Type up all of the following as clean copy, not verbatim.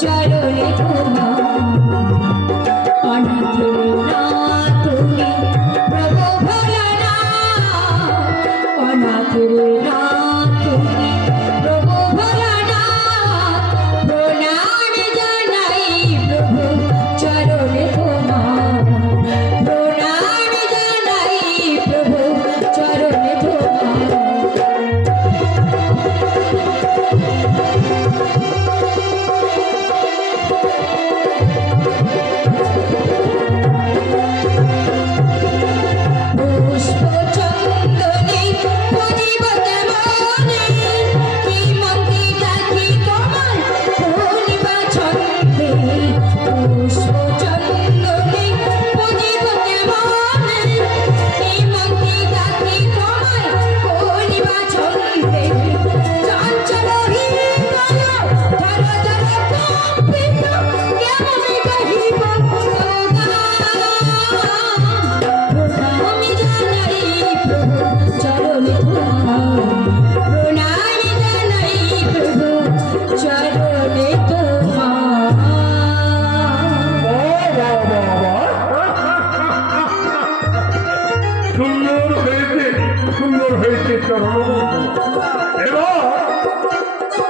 চরণে তোমার অনাথের না তুমি প্রভু ভোলানাথ অনাথের না তুমি প্রভু ভোলানাথ প্রণাম জানাই প্রভু চরণে তোমার প্রণাম জানাই প্রভু চরণে তোমার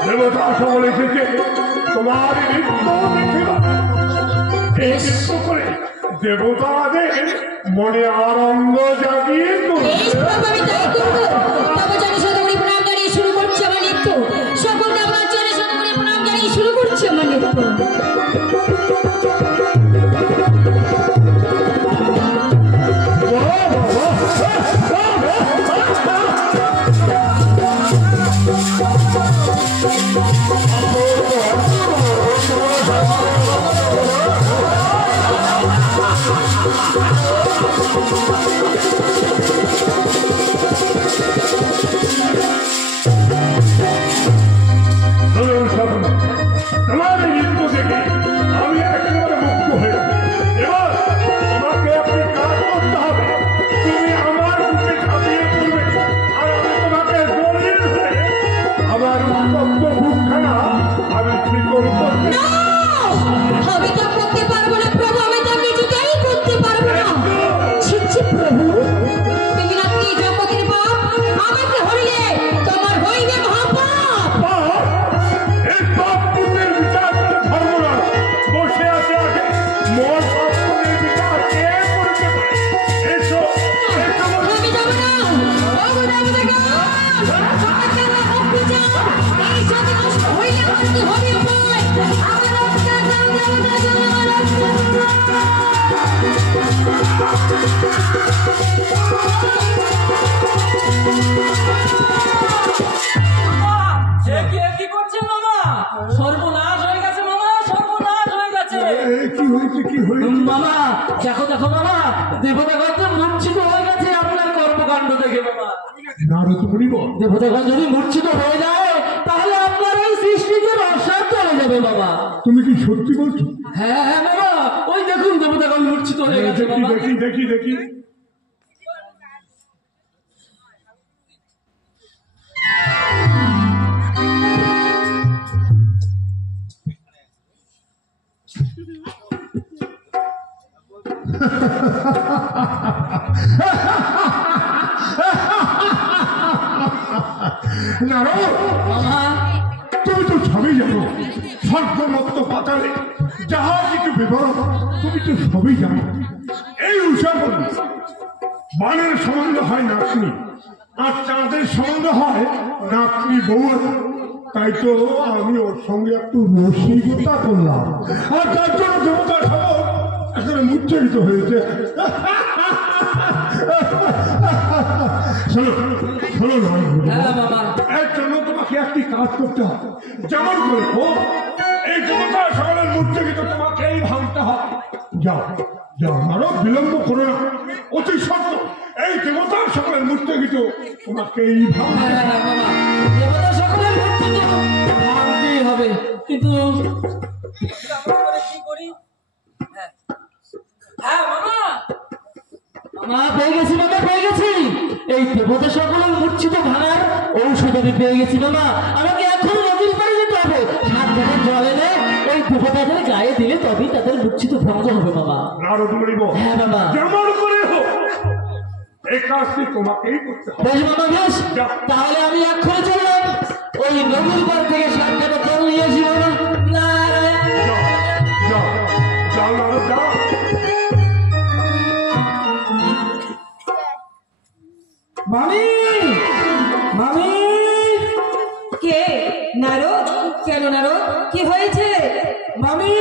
দেবতা সকলে এসেছে তোমার নৃত্য করে দেবতাদের মনে আনন্দ জাগিয়ে শুরু করছি আমার নৃত্য সকলকে আমার চলে সকলে প্রণাম জানিয়ে শুরু করছি আমার নৃত্য তোমার নৃত্য দেখে আমি একেবারে মুক্ত হয়ে এবার তোমাকে আপনি কাজ করতে হবে তুমি আমার বুকে ঝাঁপিয়ে পড়বে আর আমি তোমাকে জড়িয়ে ধরে আমার উত্তপ্ত বুকখানা আমি শিকল করতে আমি তো করতে পারবো না প্রভু আমি তো কিছুতেই করতে পারবো না ছি প্রভু তুমি নাকি জগতের বাপ আমাকে হরিলে তোমার হইবে মহাপাপ এই পাপ পুণ্যের বিচার করে ধর্ম না বসে আছে আগে মোর পাপ পুণ্যের বিচার কে করতে পারে এসো আমি যাব না ওগো দেবতা আমাকে রক্ষা যাও এই সাথে কষ্ট হইলে আমার কি হবে উপায় আমার রক্ষা দাও দেবতা যাও আমার রক্ষা কি করছে মামা সর্বনাশ হয়ে গেছে মামা সর্বনাশ হয়ে গেছে কি হয়েছে মামা দেখো দেখো মামা দেবতাগণ মূর্ছিত হয়ে গেছে আপনার কর্মকাণ্ড দেখে মামা নারদ মুনি দেবতাগণ যদি মূর্ছিত হয়ে যায় তাহলে আপনার এই সৃষ্টিকে রসার চলে যাবে বাবা তুমি কি সত্যি বলছো হ্যাঁ হ্যাঁ বাবা ওই দেখুন দেবতাগণ মূর্ছিত হয়ে গেছে বাবা দেখি মামা তুমি তো সবই জানো স্বর্গমত্ত পাতালে যাহা কিছু বিবরণ তুমি তো সবই জানো এই উৎসব বানের সম্বন্ধ হয় নাতনি আর চাঁদের সম্বন্ধ হয় নাতনি বউ তাই তো আমি ওর সঙ্গে একটু রসিকতা করলাম আর তার জন্য দেবতা খবর এখানে মুচ্ছরিত হয়েছে শোনো এর জন্য তোমাকে একটি কাজ করতে হবে যেমন করে হোক এই দেবতা সকলের মূর্তি কিন্তু তোমাকে এই ভাঙতে হবে যাও যাও আরো বিলম্ব করো না অতি সত্য এই দেবতা সকলের মূর্তি কিন্তু তোমাকে এই ভাঙতে দেবতা সকলের মূর্তি ভাঙতেই হবে কিন্তু কি করি হ্যাঁ মামা মামা পেয়ে গেছি মামা পেয়ে গেছি এই দেবতা সকলের মূর্ছিত ভাঙার ঔষধ আমি পেয়ে গেছি মামা আমাকে এখন নদীর পাড়ে যেতে হবে 7 ঘাটের জল এনে দেবতাদের গায়ে দিলে তবেই তাদের মুচ্ছিত ভঙ্গ হবে মামা। নারদ মরিব হ্যাঁ বাবা। যেমন করে হোক এই কাজটি তোমাকেই করতে হবে। বেশ মামা বেশ, তাহলে আমি এক্ষুনি চললাম ওই নদীর পার থেকে সাক্ষাৎ জল নিয়ে আসি মামা। নারায়ণ। যাও যাও যাও নারদ যাও। মামি, মামি, কে নারদ? কেন নারদ, কি হয়েছে? মামি।